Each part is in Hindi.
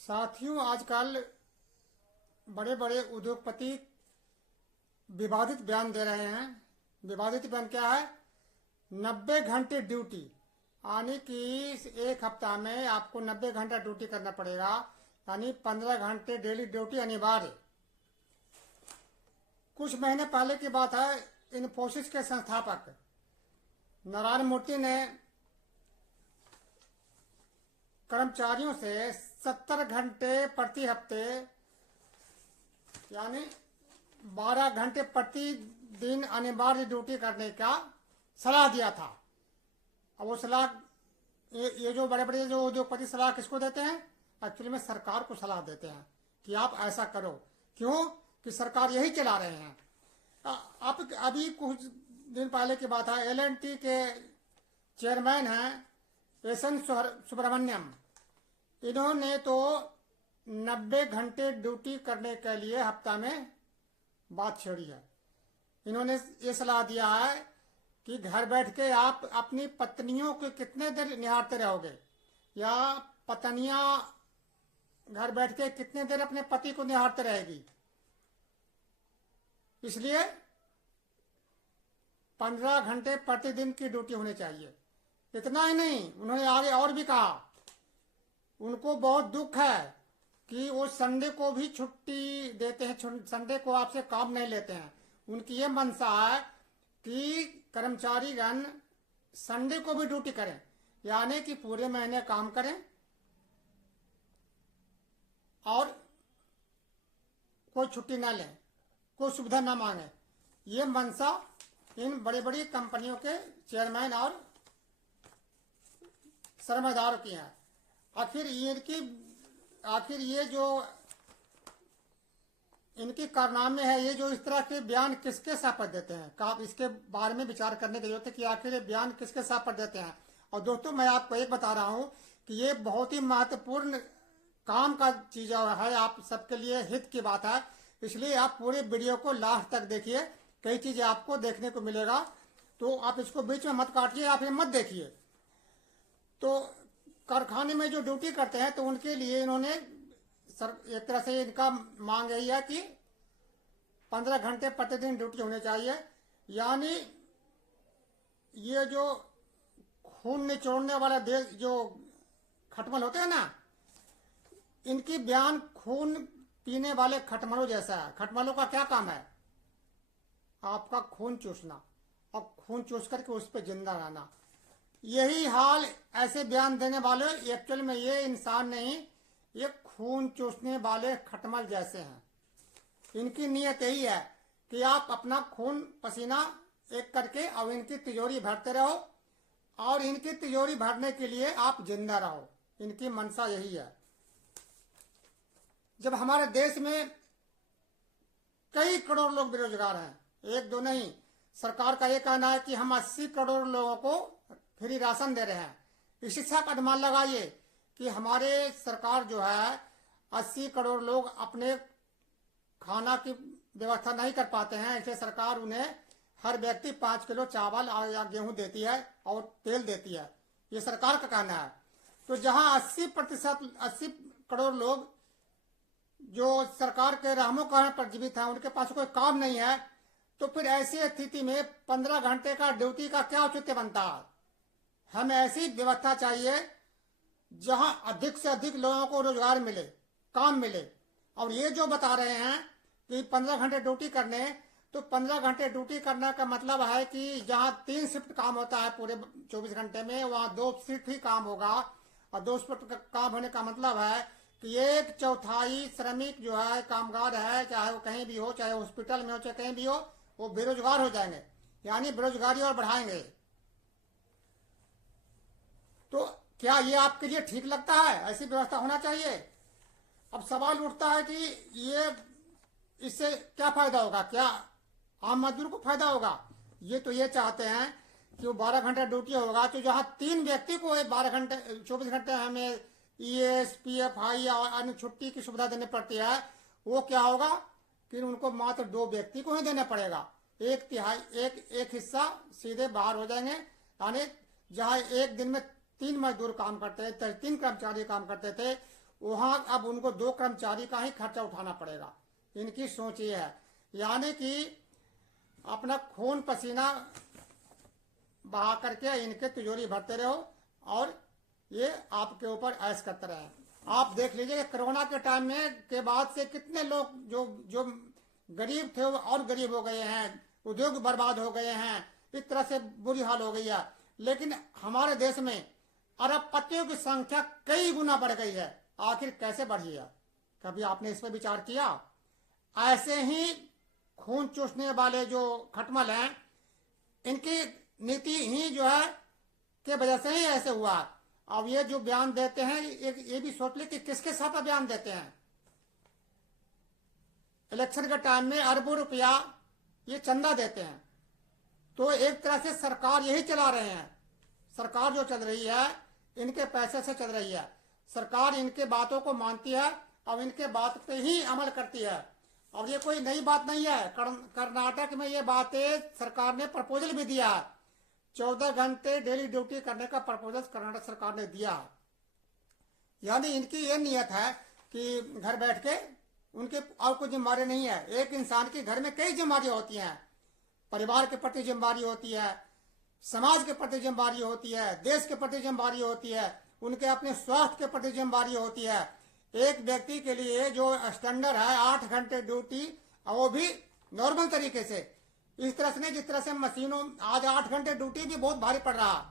साथियों, आजकल बड़े बड़े उद्योगपति विवादित बयान दे रहे हैं। विवादित बयान क्या है? 90 घंटे ड्यूटी, यानी कि इस एक हफ्ता में आपको 90 घंटा ड्यूटी करना पड़ेगा, यानी 15 घंटे डेली ड्यूटी अनिवार्य। कुछ महीने पहले की बात है, इन्फोसिस के संस्थापक नारायण मूर्ति ने कर्मचारियों से 70 घंटे प्रति हफ्ते यानी 12 घंटे प्रतिदिन अनिवार्य ड्यूटी करने का सलाह दिया था। अब वो सलाह ये जो बड़े बड़े जो उद्योगपति सलाह किसको देते हैं? एक्चुअली में सरकार को सलाह देते हैं कि आप ऐसा करो। क्यों? कि सरकार यही चला रहे हैं। आप अभी कुछ दिन पहले की बात है, L&T के चेयरमैन हैं एस एन सुब्रमण्यम। इन्होंने तो 90 घंटे ड्यूटी करने के लिए हफ्ता में बात छेड़ी है। इन्होंने ये सलाह दिया है कि घर बैठ के आप अपनी पत्नियों को कितने देर निहारते रहोगे, या पत्नियां घर बैठ के कितने देर अपने पति को निहारते रहेगी। इसलिए 15 घंटे प्रतिदिन की ड्यूटी होनी चाहिए। इतना ही नहीं, उन्होंने आगे और भी कहा, उनको बहुत दुख है कि वो संडे को भी छुट्टी देते हैं, संडे को आपसे काम नहीं लेते हैं। उनकी ये मंशा है कि कर्मचारीगण संडे को भी ड्यूटी करें, यानी कि पूरे महीने काम करें और कोई छुट्टी ना लें, कोई सुविधा ना मांगे। ये मंशा इन बड़ी बड़ी कंपनियों के चेयरमैन और सरमादार की है। आखिर ये जो इनकी कारनामे है, ये जो इस तरह के बयान किसके साथ देते हैं, आप इसके बारे में विचार करने की जरूरत है कि आखिर ये बयान किसके साथ देते हैं। और दोस्तों, मैं आपको एक बता रहा हूं कि ये बहुत ही महत्वपूर्ण काम का चीज है, आप सबके लिए हित की बात है। इसलिए आप पूरे वीडियो को लास्ट तक देखिए, कई चीजें आपको देखने को मिलेगा। तो आप इसको बीच में मत काटिए, आप ये मत देखिए। तो कारखाने में जो ड्यूटी करते हैं, तो उनके लिए इन्होंने एक तरह से इनका मांग यही है कि 15 घंटे प्रतिदिन ड्यूटी होनी चाहिए। यानी ये जो खून निचोड़ने वाला देश जो खटमल होते हैं ना, इनकी बयान खून पीने वाले खटमलों जैसा है। खटमलों का क्या काम है? आपका खून चूसना, और खून चूस करके उस पर जिंदा रहना। यही हाल ऐसे बयान देने वाले, एक्चुअल में ये इंसान नहीं, ये खून चूसने वाले खटमल जैसे हैं। इनकी नीयत यही है कि आप अपना खून पसीना एक करके और इनकी तिजोरी भरते रहो, और इनकी तिजोरी भरने के लिए आप जिंदा रहो। इनकी मंशा यही है। जब हमारे देश में कई करोड़ लोग बेरोजगार हैं, एक दो नहीं, सरकार का ये कहना है कि हम 80 करोड़ लोगों को फ्री राशन दे रहे हैं। इसी से आप अनुमान लगाइए कि हमारे सरकार जो है 80 करोड़ लोग अपने खाना की व्यवस्था नहीं कर पाते हैं। इसलिए सरकार उन्हें हर व्यक्ति 5 किलो चावल या गेहूं देती है और तेल देती है। ये सरकार का कहना है। तो जहां 80 करोड़ लोग जो सरकार के रहमो कहने पर जीवित हैं, उनके पास कोई काम नहीं है, तो फिर ऐसी स्थिति में 15 घंटे का ड्यूटी का क्या औचित्य बनता है? हमें ऐसी व्यवस्था चाहिए जहां अधिक से अधिक लोगों को रोजगार मिले, काम मिले। और ये जो बता रहे हैं कि 15 घंटे ड्यूटी करने, तो 15 घंटे ड्यूटी करने का मतलब है कि जहां 3 शिफ्ट काम होता है पूरे 24 घंटे में, वहां 2 शिफ्ट ही काम होगा। और 2 शिफ्ट काम होने का मतलब है कि 1/4 श्रमिक जो है, कामगार है, चाहे वो कहीं भी हो, चाहे हॉस्पिटल में हो, चाहे कहीं भी हो, वो बेरोजगार हो जाएंगे, यानी बेरोजगारी और बढ़ाएंगे। तो क्या ये आपके लिए ठीक लगता है? ऐसी व्यवस्था होना चाहिए। अब सवाल उठता है कि ये इससे क्या फायदा होगा? क्या आम मजदूर को फायदा होगा? ये तो ये चाहते हैं कि वो 12 घंटे ड्यूटी होगा, तो जहां 3 व्यक्ति को 12 घंटे 24 घंटे हमें ES, PFI और अन्य छुट्टी की सुविधा देनी पड़ती है, वो क्या होगा कि उनको मात्र 2 व्यक्ति को ही देना पड़ेगा। एक हिस्सा सीधे बाहर हो जाएंगे। यानी जहां एक दिन में 3 मजदूर काम करते थे, 3 कर्मचारी काम करते थे, वहां अब उनको 2 कर्मचारी का ही खर्चा उठाना पड़ेगा। इनकी सोच ये है, यानी कि अपना खून पसीना बहा करके इनके तिजोरी भरते रहो और ये आपके ऊपर ऐश करते रहे। आप देख लीजिए कि कोरोना के टाइम में के बाद से कितने लोग जो जो गरीब थे वो और गरीब हो गए हैं, उद्योग बर्बाद हो गए हैं, इस तरह से बुरी हाल हो गई है। लेकिन हमारे देश में अरबपतियों की संख्या कई गुना बढ़ गई है। आखिर कैसे बढ़ी है? कभी आपने इस पर विचार किया? ऐसे ही खून चूसने वाले जो खटमल हैं, इनकी नीति ही जो है के वजह से ही ऐसे हुआ। अब ये जो बयान देते हैं, ये भी सोच ले कि किसके साथ बयान देते हैं। इलेक्शन के टाइम में अरबों रुपया ये चंदा देते हैं, तो एक तरह से सरकार यही चला रहे हैं। सरकार जो चल रही है इनके पैसे से चल रही है। सरकार इनके बातों को मानती है और इनके बात पे ही अमल करती है। और ये कोई नई बात नहीं है। कर्नाटक में ये बातें सरकार ने प्रपोजल भी दिया है। 14 घंटे डेली ड्यूटी करने का प्रपोजल कर्नाटक सरकार ने दिया है। यानी इनकी ये नियत है कि घर बैठ के उनके और कोई जिम्मेदारी नहीं है। एक इंसान के घर में कई जिम्मेदारियां होती हैं। परिवार के प्रति जिम्मेदारी होती है, समाज के प्रति जिम्मेदारी होती है, देश के प्रति जिम्मेदारी होती है, उनके अपने स्वास्थ्य के प्रति जिम्मेदारी होती है। एक व्यक्ति के लिए जो स्टैंडर्ड है 8 घंटे ड्यूटी, वो भी नॉर्मल तरीके से, इस तरह से नहीं जिस तरह से मशीनों आज 8 घंटे ड्यूटी भी बहुत भारी पड़ रहा।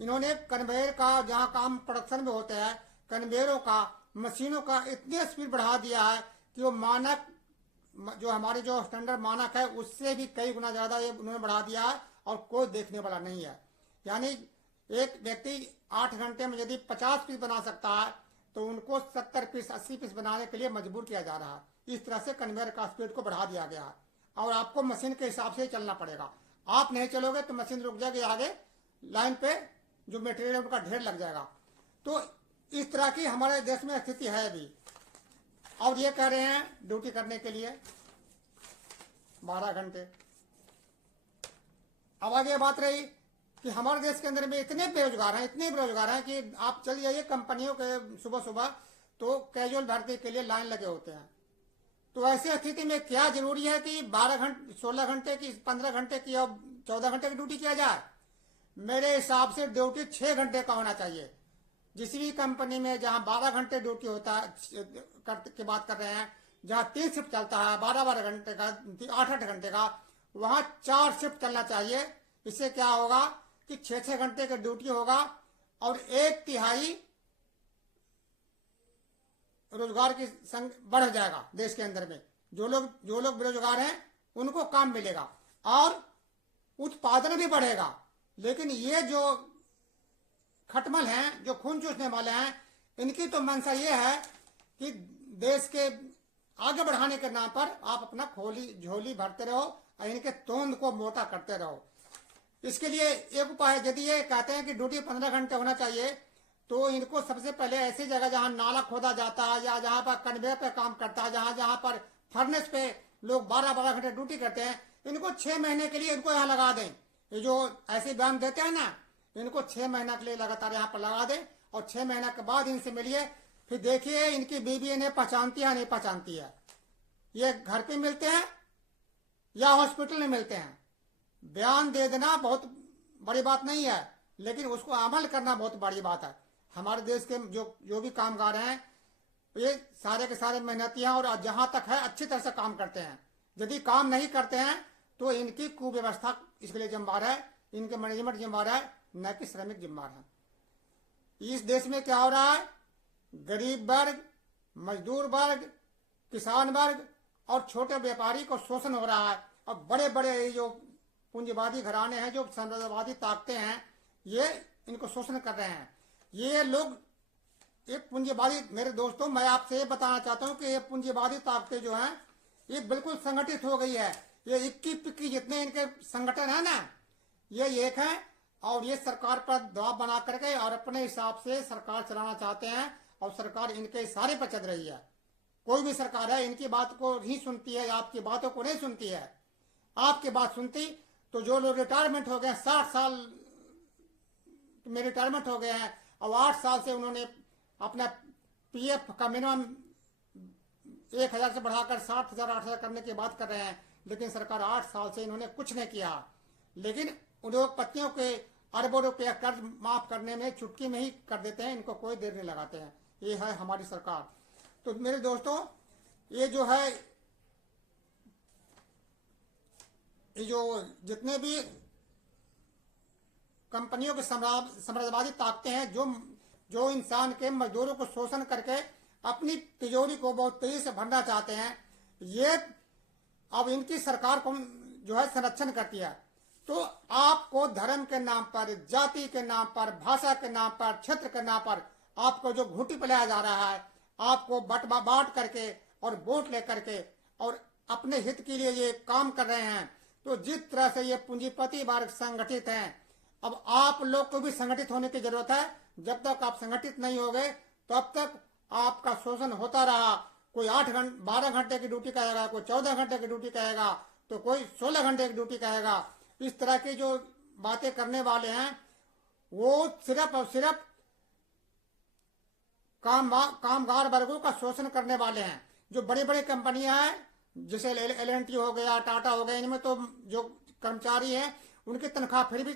इन्होंने कन्वेयर का जहां काम प्रोडक्शन में होता है, कन्वेयरों का, मशीनों का इतने स्पीड बढ़ा दिया है कि वो मानक जो हमारे जो स्टैंडर्ड मानक है उससे भी कई गुना ज्यादा ये उन्होंने बढ़ा दिया है और कोई देखने वाला नहीं है। यानी एक व्यक्ति 8 घंटे में यदि 50 पीस बना सकता है तो उनको 70 पीस 80 पीस बनाने के लिए मजबूर किया जा रहा है। इस तरह से कन्वेयर का स्पीड को बढ़ा दिया गया है और आपको मशीन के हिसाब से ही चलना पड़ेगा। आप नहीं चलोगे तो मशीन रुक जाएगी, आगे लाइन पे जो मटेरियल है उनका ढेर लग जाएगा। तो इस तरह की हमारे देश में स्थिति है अभी। और ये कह रहे हैं ड्यूटी करने के लिए 12 घंटे। अब आगे बात रही कि हमारे देश के अंदर में इतने बेरोजगार हैं कि आप चल जाइए कंपनियों के सुबह सुबह तो कैजुअल भर्ती के लिए लाइन लगे होते हैं। तो ऐसी स्थिति में क्या जरूरी है कि 12 घंटे 16 घंटे की 15 घंटे की और 14 घंटे की ड्यूटी किया जाए? मेरे हिसाब से ड्यूटी 6 घंटे का होना चाहिए। जिस भी कंपनी में जहां 12 घंटे ड्यूटी होता है की बात कर रहे हैं, जहां 3 शिफ्ट चलता है 12-12 घंटे का, 8-8 घंटे का, वहां 4 शिफ्ट चलना चाहिए। इससे क्या होगा कि 6-6 घंटे का ड्यूटी होगा और 1/3 रोजगार की संख्या बढ़ जाएगा देश के अंदर में। जो लोग बेरोजगार हैं उनको काम मिलेगा और उत्पादन भी बढ़ेगा। लेकिन ये जो खटमल हैं, जो खून चूसने वाले हैं, इनकी तो मंशा ये है कि देश के आगे बढ़ाने के नाम पर आप अपना झोली भरते रहो और इनके तोंद को मोटा करते रहो। इसके लिए एक उपाय है, यदि ये कहते हैं कि ड्यूटी 15 घंटे होना चाहिए तो इनको सबसे पहले ऐसी जगह जहां नाला खोदा जाता है या जहां पर कन्वेयर पे काम करता है, जहां पर फर्नेस पे लोग 12-12 घंटे ड्यूटी करते हैं, इनको 6 महीने के लिए इनको यहाँ लगा दें। ये जो ऐसे बयान देते हैं ना, इनको 6 महीना के लिए लगातार यहाँ पर लगा दें और 6 महीना के बाद इनसे मिलिए, फिर देखिए इनकी बीवी इन्हें पहचानती है नहीं पहचानती है। ये घर पे मिलते हैं या हॉस्पिटल में मिलते हैं। बयान दे देना बहुत बड़ी बात नहीं है, लेकिन उसको अमल करना बहुत बड़ी बात है। हमारे देश के जो भी कामगार हैं ये सारे के सारे मेहनती हैं और जहां तक है अच्छी तरह से काम करते हैं। यदि काम नहीं करते हैं तो इनकी कुव्यवस्था इसके लिए जिम्मेदार है, इनके मैनेजमेंट जिम्मेदार है, न कि श्रमिक जिम्मेदार है। इस देश में क्या हो रहा है, गरीब वर्ग, मजदूर वर्ग, किसान वर्ग और छोटे व्यापारी को शोषण हो रहा है। और बड़े बड़े जो पूंजीवादी घराने हैं, जो साम्राज्यवादी ताकतें हैं, ये इनको शोषण कर रहे हैं। ये लोग एक पूंजीवादी, मेरे दोस्तों मैं आपसे ये बताना चाहता हूं कि ये पूंजीवादी ताकतें जो हैं ये बिल्कुल संगठित हो गई है। ये इक्की पिक्की जितने इनके संगठन है ना, ये एक है और ये सरकार पर दबाव बना करके और अपने हिसाब से सरकार चलाना चाहते हैं और सरकार इनके इशारे पर चल रही है। कोई भी सरकार है इनकी बात को नहीं सुनती है, आपकी बातों को नहीं सुनती है। आपकी बात सुनती तो जो लोग रिटायरमेंट हो गए, 60 साल में रिटायरमेंट हो गए हैं और 8 साल से उन्होंने अपना पीएफ का मिनिमम 1,000 से बढ़ाकर 60,000 8,000 करने की बात कर रहे हैं, लेकिन सरकार 8 साल से इन्होंने कुछ नहीं किया। लेकिन उद्योगपतियों के अरबों रुपया कर्ज माफ करने में चुटकी में ही कर देते हैं, इनको कोई देर नहीं लगाते हैं। ये है हमारी सरकार। तो मेरे दोस्तों, ये जो है, ये जो जितने भी कंपनियों के साम्राज्यवादी ताकतें हैं, जो इंसान के मजदूरों को शोषण करके अपनी तिजोरी को बहुत तेजी से भरना चाहते हैं, ये अब इनकी सरकार को जो है संरक्षण करती है। तो आपको धर्म के नाम पर, जाति के नाम पर, भाषा के नाम पर, क्षेत्र के नाम पर आपको जो घूटी पिलाया जा रहा है, आपको बांट करके और वोट लेकर के और अपने हित के लिए ये काम कर रहे हैं। तो जिस तरह से ये पूंजीपति वर्ग संगठित हैं, अब आप लोग को भी संगठित होने की जरूरत है। जब तक आप संगठित नहीं होंगे तब तक आपका शोषण होता रहा। कोई 12 घंटे की ड्यूटी कहेगा, कोई 14 घंटे की ड्यूटी कहेगा, तो कोई 16 घंटे की ड्यूटी कहेगा। इस तरह की जो बातें करने वाले हैं वो सिर्फ और सिर्फ कामगार वर्गों का शोषण करने वाले हैं। जो बड़ी बड़ी कंपनियां हैं, जैसे L&T हो गया, टाटा हो गया, इनमें तो जो कर्मचारी हैं उनकी तनख्वाह फिर भी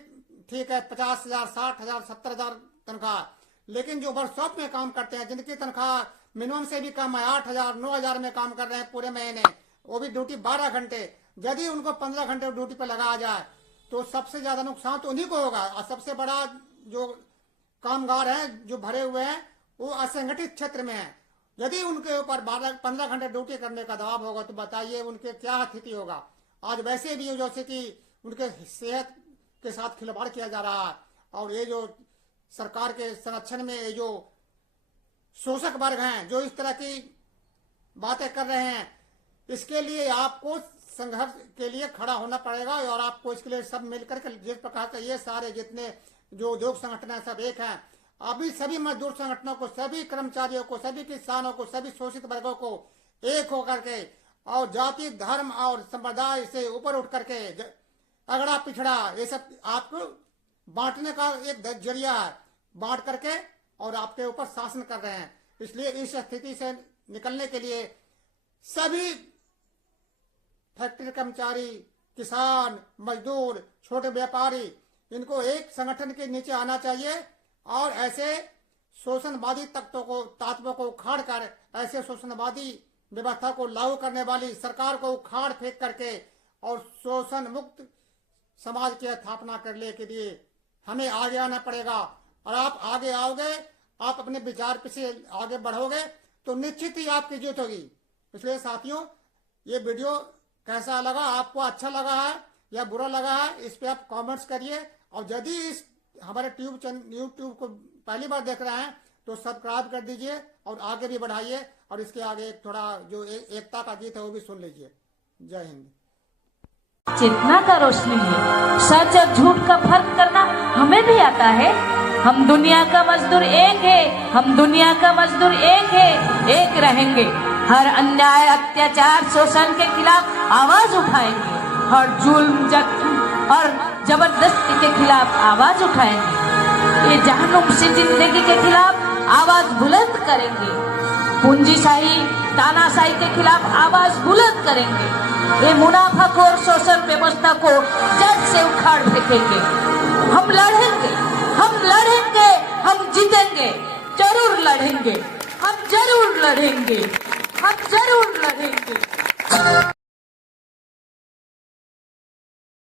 ठीक है, 50,000, 60,000, 70,000 तनख्वाह। लेकिन जो वर्कशॉप में काम करते हैं, जिनकी तनख्वाह मिनिमम से भी कम है, 8,000, 9,000 में काम कर रहे हैं पूरे महीने, वो भी ड्यूटी 12 घंटे, यदि उनको 15 घंटे ड्यूटी पर लगाया जाए तो सबसे ज्यादा नुकसान तो उन्हीं को होगा। और सबसे बड़ा जो कामगार हैं जो भरे हुए हैं वो असंगठित क्षेत्र में है। यदि उनके ऊपर 15 घंटे ड्यूटी करने का दबाव होगा तो बताइए उनके क्या स्थिति होगा। आज वैसे भी जैसे कि उनके सेहत के साथ खिलवाड़ किया जा रहा है, और ये जो सरकार के संरक्षण में ये जो शोषक वर्ग हैं जो इस तरह की बातें कर रहे हैं, इसके लिए आपको संघर्ष के लिए खड़ा होना पड़ेगा। और आपको इसके लिए सब मिलकर के, जिस प्रकार से ये सारे जितने जो उद्योग संगठन है सब एक हैं। अभी सभी मजदूर संगठनों को, सभी कर्मचारियों को, सभी किसानों को, सभी शोषित वर्गों को एक होकर के और जाति, धर्म और संप्रदाय से ऊपर उठ करके, अगड़ा पिछड़ा, ये सब आपको बांटने का एक जरिया है, बांट करके और आपके ऊपर शासन कर रहे हैं। इसलिए इस स्थिति से निकलने के लिए सभी फैक्ट्री कर्मचारी, किसान, मजदूर, छोटे व्यापारी, इनको एक संगठन के नीचे आना चाहिए और ऐसे शोषणवादी तात्वों को उखाड़ कर, ऐसे शोषणवादी व्यवस्था को लागू करने वाली सरकार को उखाड़ फेंक करके और शोषण मुक्त समाज की स्थापना करने के लिए हमें आगे आना पड़ेगा। और आप आगे आओगे, आप अपने विचार से आगे बढ़ोगे तो निश्चित ही आपकी जीत होगी। इसलिए साथियों, ये वीडियो कैसा लगा, आपको अच्छा लगा है या बुरा लगा है, इस पे आप कमेंट्स करिए। और यदि इस हमारे यूट्यूब को पहली बार देख रहे हैं तो सब्सक्राइब कर दीजिए और आगे भी बढ़ाइए। और इसके आगे थोड़ा जो एकता का गीत है वो भी सुन लीजिए। जय हिंद। चेतना का रोशनी है, सच और झूठ का फर्क करना हमें भी आता है। हम दुनिया का मजदूर एक है, हम दुनिया का मजदूर एक है, एक रहेंगे। हर अन्याय, अत्याचार, शोषण के खिलाफ आवाज उठाएंगे, हर जुल्म और जबरदस्ती के खिलाफ आवाज उठाएंगे। ये जहन्नुम से जिंदगी के खिलाफ आवाज बुलंद करेंगे। पूंजीशाही, तानाशाही के खिलाफ आवाज बुलंद करेंगे। ये मुनाफाखोर शोषण व्यवस्था को जड़ से उखाड़ फेंकेंगे। हम लड़ेंगे, हम लड़ेंगे, हम जीतेंगे, जरूर लड़ेंगे, हम जरूर लड़ेंगे, हम जरूर लड़ेंगे।